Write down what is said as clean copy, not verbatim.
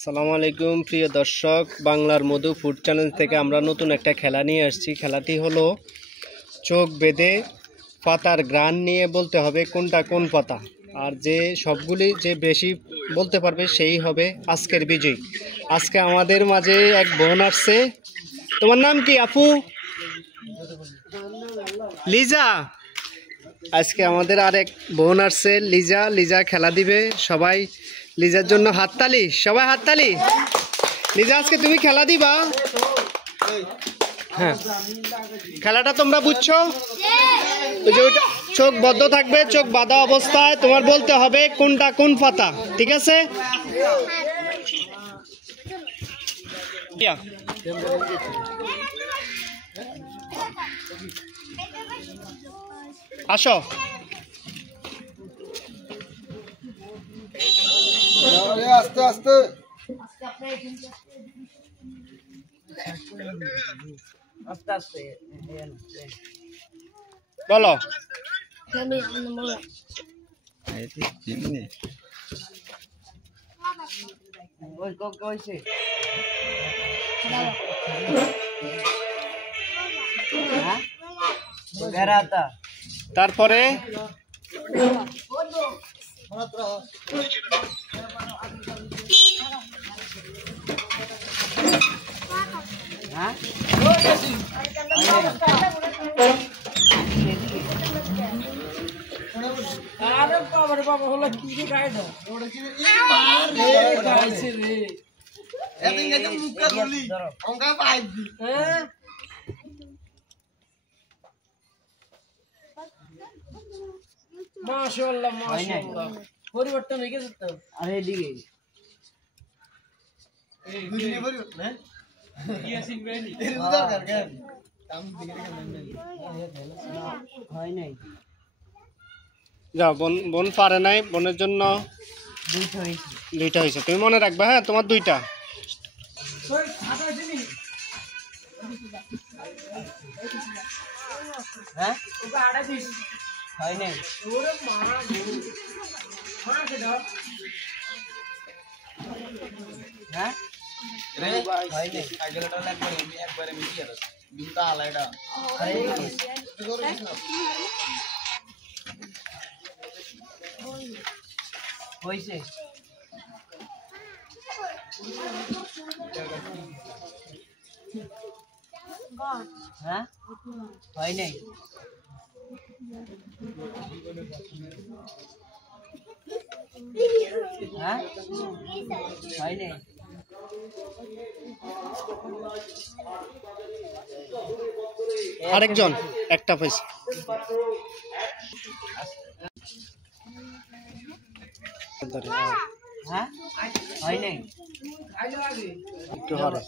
আসসালামু আলাইকুম প্রিয় দর্শক, বাংলার মধু ফুড চ্যানেল থেকে আমরা নতুন একটা খেলা নিয়ে আসছি। খেলাটি হলো চোখ বেঁধে পাতার ঘ্রাণ নিয়ে বলতে হবে কোনটা কোন পাতা, আর যে বেশি বলতে পারবে সেই হবে আজকের বিজয়ী। আজকে আমাদের মাঝে এক বোন আসছে। তোমার নাম কি আপু? লিজা। আজকে আমাদের আরেক বোন আসছে, লিজা। লিজা খেলা দিবে। সবাই লিজার জন্য হাততালি, সবাই হাততালি। লিজা, আজকে তুমি খেলা দিবা। হ্যাঁ, খেলাটা তোমরা বুঝছো? ওই যে ওইটা চোখ বদ্ধ থাকবে, চোখ বাঁধা অবস্থায় তোমার বলতে হবে কোনটা কোন পাতা, ঠিক আছে? আসো। আস্তে আস্তে আস্তে আস্তে বলো। তারপরে বাবা হলো কি গাইড মাশাআল্লাহ মাশাআল্লাহ পরিবর্তন হয়ে গেছে তো। আরে এদিকে এই দুদিনে পরিবর্তন হ্যাঁ ইয়াসিন ভাই এর দরকার কেন আমি দিকে হয় নাই। যাও, বোন পারে নাই, বোনের জন্য দুইটা হয়েছে। তুমি মনে রাখবে, হ্যাঁ, তোমার দুইটা। হ্যাঁ হয় নাই। হ্যাঁ হয়েছে। হ্যাঁ হয় নাই। হ্যাঁ হয় নাই। আরেকজন একটা পয়সা। হ্যাঁ হয় নাই। একটু হরে।